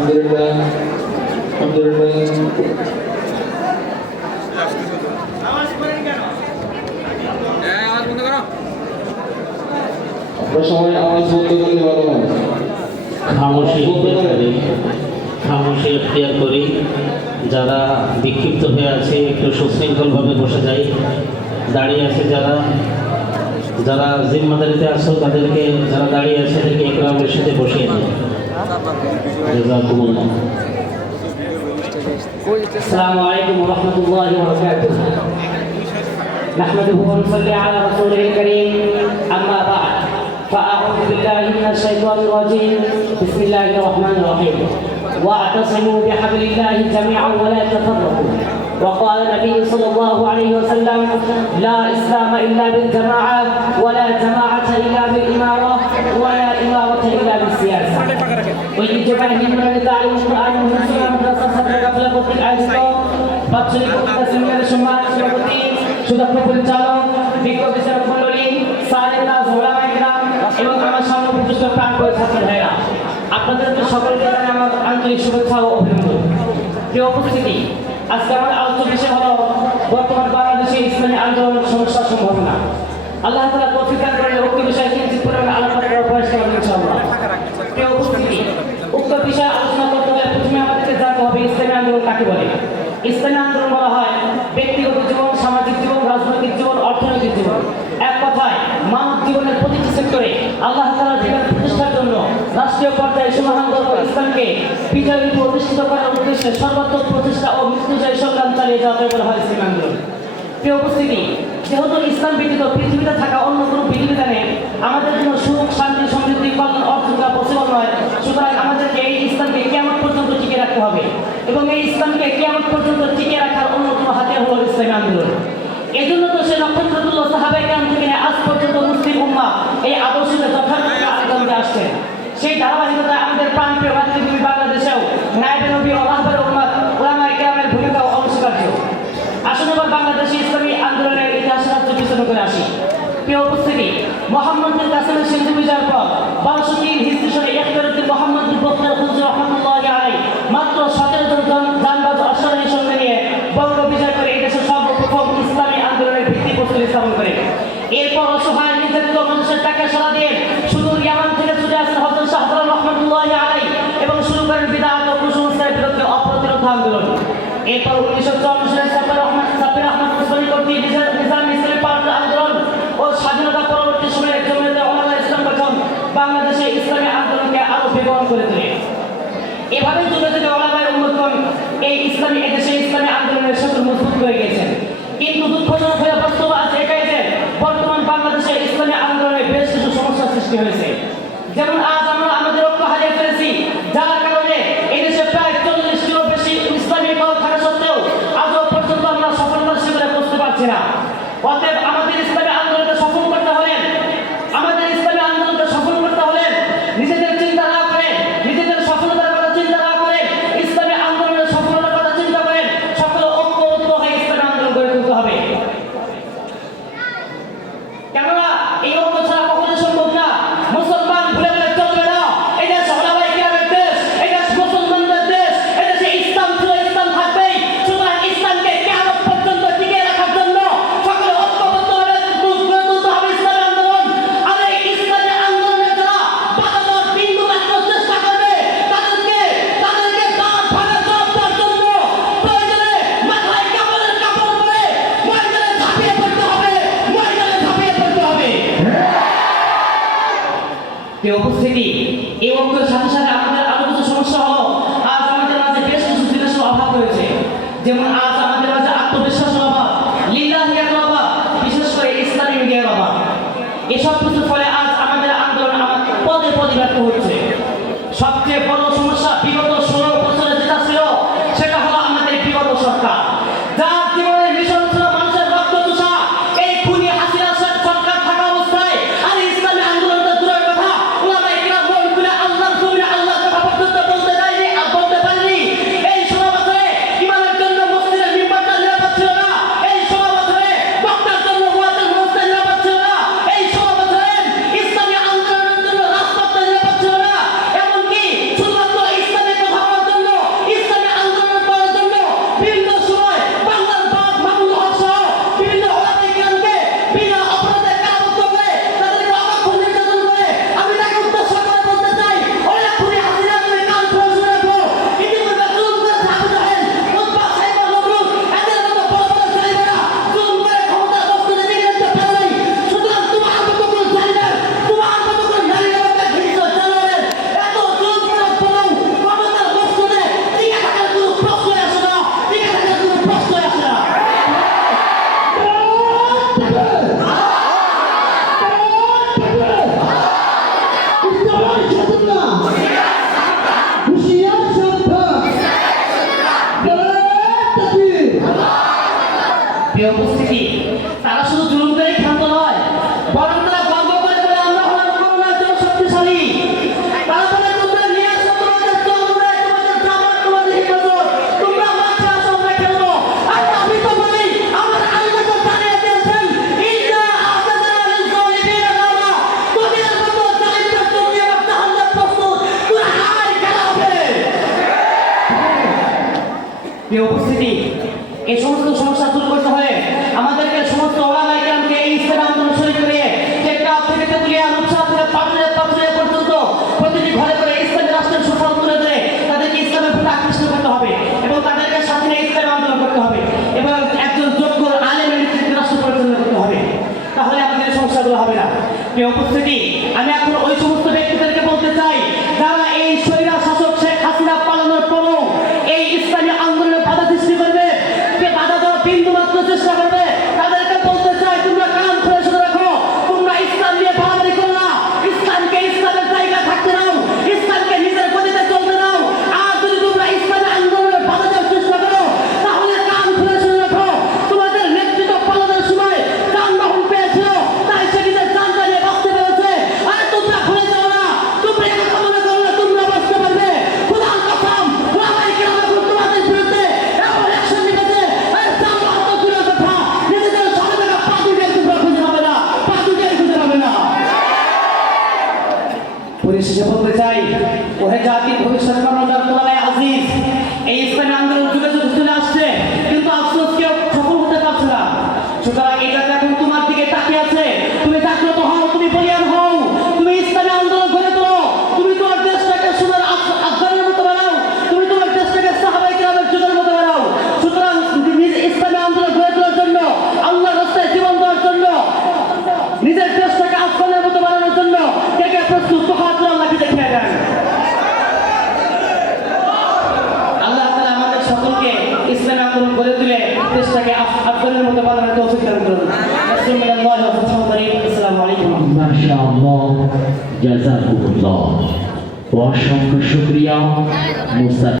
আলহামদুলিল্লাহ আলহামদুলিল্লাহ। আপনার সময় আওয়াজ বন্ধ করলে ভালো হয়। খামোশি এখতিয়ার করি। যারা বিক্ষিপ্ত হয়ে আছে একটু সুশৃঙ্খলভাবে বসে যায়। দাঁড়িয়ে আছে যারা যারা জিম্মাদারিতে আসো তাদেরকে, যারা দাঁড়িয়ে আছে তাদেরকে একরামের সাথে বসিয়ে দেয়। জাযাকুমুল্লাহ। আসসালামু আলাইকুম ওয়া রাহমাতুল্লাহি ওয়া বারাকাতুহু। নাহমাদুহু ওয়া নুসাল্লি আলা রাসূলিল কারীম। আম্মা বা'দ। ফাআউযু বিল্লাহি মিনাশ শাইতানির রাজীম। বিসমিল্লাহির রাহমানির রাহিম। ওয়া'তাসিমু বিহাবলিল্লাহি জামিআন ওয়া লা তাফাররাকু। وقال النبي صلى الله عليه وسلم: لا إسلام إلا بالجماعة ولا جماعة إلا بالإمارة ولا إمارة إلا بالسياسة. ঐতিহ্যবাহী নিম্নলিখিত আলিম কুরআন ও সুন্নাহ মাদ্রাসা ছাত্র কাফেলা কর্তৃক আয়োজিত বাৎসরিক বক্তৃতা সেমিনারের সম্মানিত সভাপতি, সুদক্ষ পরিচালক, বিজ্ঞ বিচারক মণ্ডলী, সালেহা ওলামায়ে কেরাম এবং আমার সামনে উপস্থিত প্রাণপ্রিয় ছাত্র ভাইরা, আপনাদেরকে সকলকে জানাই আমার আন্তরিক শুভেচ্ছা ও অভিনন্দন। প্রিয় উপস্থিতি, আজকে আমার আলোচ্য বিষয় হলো বর্তমান বাংলাদেশে ইসলামী আন্দোলন সমস্যার সম্ভাবনা। আল্লাহ তাআলা তৌফিক দান করলে উক্ত বিষয়ে কিঞ্চিত পরিমাণে আলোচনা করার প্রয়াস করব ইনশাআল্লাহ। প্রিয় উপস্থিতি, উক্ত বিষয়ে আলোচনা করতে হলে প্রথমে আমাদেরকে জানতে হবে ইসলামী আন্দোলন কাকে বলে। ইসলামী আন্দোলন বলা হয় ব্যক্তিগত জীবন, সামাজিক জীবন, রাজনৈতিক জীবন, অর্থনৈতিক জীবন, এক কথায় মানব জীবনের প্রতিটি সেক্টরে আল্লাহ তাআলার জীবন প্রতিষ্ঠার জন্য রাষ্ট্রীয় পর্যায়ে সমাধান করবে ইসলামকে বিজয় রূপে প্রতিষ্ঠিত করার উদ্দেশ্যে সর্বাত্মক প্রচেষ্টা ও মৃত্যুজয় সংগ্রাম চালিয়ে যাওয়াকে বলা হয় ইসলামী আন্দোলন। প্রিয় উপস্থিতি, যেহেতু ইসলাম ব্যতীত পৃথিবীতে থাকা অন্য কোনো বিধিবিধান নেই, আমাদের জন্য সুখ, শান্তি, সমৃদ্ধি, কল্যাণ অর্জন করা পসিবল নয়। সুতরাং আমাদেরকে এই ইসলামকে কিয়ামত পর্যন্ত টিকে রাখতে হবে এবং এই ইসলামকে কিয়ামত পর্যন্ত টিকে রাখার অন্যতম হাতিয়ার হলো ইসলামী আন্দোলন। এই জন্য তো সে নক্ষত্রতুল্য সাহাবায়ে কেরাম থেকে আজ পর্যন্ত মুসলিম উম্মাহ এই আদর্শকে যথার্থ আচরণ করে আসছে। সেই ধারাবাহিকতায় আমাদের প্রাণপ্রিয় মাতৃভূমি বাংলাদেশেও নায়েবে নবী ও রাহবারে উম্মাত উলামায়ে কেরামের ভূমিকা অনস্বীকার্য। আসুন এবার বাংলাদেশে ইসলামী আন্দোলনের ইতিহাসের বিবেচনা করে আসি। প্রিয় উপস্থিতি, মোহাম্মদ বিন কাসেমের সিন্ধু বিজয়ের পর 1203 হিজরি সনে ইখতিয়ারউদ্দিন মোহাম্মদ বিন বখতিয়ার খুলজি রাহমাতুল্লাহি আলাইহি মাত্র 17 জন জানবাজ অশ্বারোহীর সঙ্গে নিয়ে বঙ্গ বিজয় করে এদেশের সর্বপ্রথম ইসলামী আন্দোলনের ভিত্তিপ্রস্তর স্থাপন করে। এরপর অসহায় নির্যাতিত মানুষের টাকা সাড়া দিয়ে সুদূর ইয়ামান থেকে ছুটে আসেন হযরত শাহজালাল রাহমাতুল্লাহি আলাইহি এবং শুরু করেন বিদআত ও কুসংস্কারের বিরুদ্ধে অপ্রতিরোধ আন্দোলন। এরপর 1954 সালে সাব্বির আহমদ উসমানী কর্তৃক নিজাম ইসলামী পার্টি আন্দোলন ও স্বাধীনতা পরবর্তী সময়ে জমিয়তে ওলামায়ে ইসলাম গঠন বাংলাদেশে ইসলামী আন্দোলনকে আরো বেগবান করে তোলে। এভাবে যুগে যুগে ওলামায়ে উম্মতগণ এই এদেশে ইসলামী আন্দোলনের সাথে মজবুত হয়ে গেছেন। কিন্তু দুঃখজনক হয়ে বাস্তব আজ এটাই যে বর্তমান বাংলাদেশে ইসলামী আন্দোলনে বেশ কিছু সমস্যার সৃষ্টি হয়েছে। যেমন আজ আমরা আমাদের ঐক্য হারিয়ে ফেলেছি, যার কারণে এদেশে প্রায় 40টিরও বেশি ইসলামী দল থাকা সত্ত্বেও আজও পর্যন্ত আমরা সফলতার শিখরে পৌঁছতে পারছি না। অতএব আমাদের ইসলামী আন্দোলনকে সফল করতে হলে নিজেদের চিন্তা না করে, নিজেদের সফলতার কথা চিন্তা না করে, ইসলামী আন্দোলনের সফলতার কথা চিন্তা করেন, সকল ঐক্যবদ্ধ হয়ে ইসলামী আন্দোলন গড়ে তুলতে হবে। কেননা এই ঐক্য ছাড়া কখনো সম্ভব না। মুসলমান ভুলে গেলে চলবে না। এই দেশ ওলামায়ে কেরামের দেশ, এই দেশ মুসলমানদের দেশ, এই দেশে ইসলাম ছিল, ইসলাম থাকবেই। সুতরাং ইসলামকে কিয়ামত পর্যন্ত টিকিয়ে রাখার জন্য সকলে ঐক্যবদ্ধভাবে গড়ে তুলতে হবে ইসলামী আন্দোলন। আর এই ইসলামী আন্দোলনের যারা বাধা দেওয়ার বিন্দু মাত্র চেষ্টা করবে তাদেরকে দাঁড় ভাঙা জবাব দেওয়ার জন্য প্রয়োজনে মাথায় কাপড়ের কাপড় পরে ময়দানে ঝাঁপিয়ে পড়তে হবে, ময়দানে ঝাঁপিয়ে পড়তে হবে। প্রিয় উপস্থিতি, এই ঐক্যের সাথে সাথে আমাদের আরো কিছু সমস্যা হলো আজ আমাদের মাঝে বেশ কিছু জিনিসের অভাব রয়েছে। যেমন আজ আমাদের মাঝে আত্মবিশ্বাসের অভাব, লিল্লাহিয়াতের অভাব, বিশেষ করে ইসলামী মিডিয়ার অভাব। এসব কিছুর ফলে আজ আমাদের আন্দোলন পদে পদে ব্যর্থ হচ্ছে। সবচেয়ে বড় সমস্যা বিগত 16 বছরে যেটা ছিল সেটা হলো আমাদের বিগত সরকার, যার জীবনের মিশন ছিল মানুষের রক্ত চুষা। এই খুনি হাসিনা সরকার থাকা অবস্থায় আর ইসলামী আন্দোলনটা দূরের কথা, ওলামায়ে কেরাম মন খুলে আল্লাহর জমিনে আল্লাহ কথা পর্যন্ত বলতে যায়নি, বলতে পারেনি। এই 16 বছরে ইমানের জন্য মসজিদের মিম্বারটা নিরাপদ ছিল না। এই 16 বছরে বক্তার জন্য ওয়াজের মঞ্চটা নিরাপদ ছিল না। এই 16 বছরে ইসলামী আন্দোলনের জন্য রাজপথটা নিরাপদ ছিল না। এমনকি শুধুমাত্র ইসলামের কথা প্রিয় উপস্থিতি, এই সমস্ত সমস্যা দূর করতে হলে আমাদেরকে সমস্ত ওলামায়ে কেরামকে এই ইসলামী আন্দোলন শুরু করে টেকনাফ থেকে তেতুলিয়া, রূপসা থেকে পাটুরিয়া পর্যন্ত প্রতিটি ঘরে ঘরে ইসলামী রাষ্ট্রের সুফল তুলে ধরে তাদেরকে ইসলামের প্রতি আকৃষ্ট করতে হবে এবং তাদেরকে সাথে নিয়ে ইসলামী আন্দোলন করতে হবে এবং একজন যোগ্য আলেমের নেতৃত্বে রাষ্ট্র পরিচালনা করতে হবে। তাহলে আমাদের এই সমস্যাগুলো হবে না। প্রিয় উপস্থিতি, আমি এখন ওই সমস্ত ব্যক্তিদেরকে বলতে চাই যারা এই স্বৈরা শাসক শেখ হাসিনা পালানোর পরও এই ইসলামী আন্দোলনে বাধা সৃষ্টি করবে, বাধা দেওয়ার বিন্দু মাত্র চেষ্টা করবে, তাদেরকে বলতে চাই তোমরা কান খুলে শুনে রাখো, তোমরা ইসলাম নিয়ে বাড়াবাড়ি করো না, ইসলামকে ইসলামের জায়গা থাকতে দাও, ইসলামকে নিজের গতিতে চলতে দাও। আর যদি তোমরা ইসলামী আন্দোলনে বাধা দেওয়ার চেষ্টা করো তাহলে কান খুলে শুনে রাখো, তোমাদের নেতৃত্ব পালনের সময় যানবাহন পেয়েছিল, তাই সে নিজের জানটা নিয়ে বাঁচতে পেরেছে। আর তোমরা ভুলে যাও না, তোমরা একথা মনে করলে তোমরা বাঁচতে পারবে। খোদার কসম, ওলামায়ে কেরাম এখন তোমাদের বিরুদ্ধে এমন অ্যাকশন নিয়েছে, আর যানবাহন তো দূরের কথা, নিজেদের সরে থাকা পা দুটির তোমরা খুঁজে পাবে না, পা দুটির খুঁজে পাবে না। পরিশেষে বলতে চাই, ওহে জাতির ভবিষ্যৎ কর্ণধার তোলায় আজিজ, এই ইসলামী আন্দোলন যুগে যুগে চলে আসছে, কিন্তু আফসোস কেউ সফল হতে পারছে না। সুতরাং এটা এখন তোমার দিকে তাকিয়ে আছে, তুমি জাগ্রত হও, তুমি বলিয়ান হও, তুমি ইসলামী আন্দোলন গড়ে তোলো, তুমি তোমার দেশটাকে সোনার আফগানের মতো বানাও, তুমি তোমার দেশটাকে সাহাবায়ে কেরামের যুগের মতো বানাও। সুতরাং নিজ ইসলামী আন্দোলন গড়ে তোলার জন্য, আল্লাহর রাস্তায় জীবন দেওয়ার জন্য, নিজের দেশটাকে আফগানের মতো বানানোর জন্য কে কে প্রস্তুত? তো হাত তুলে আল্লাহকে দেখিয়ে দেন। আল্লাহ তাআলা আমাদের সকলকে ইসলামী আন্দোলন গড়ে তুলে দেশটাকে আফগানের মতো বানানোর তৌফিক দান করুন। বিসমিল্লাহি ওয়া ফাতহুর আসসালামু আলাইকুম। মাশাআল্লাহ, জাযাকুমুল্লাহ। অসংখ্য শুকরিয়া মুস্তাফা।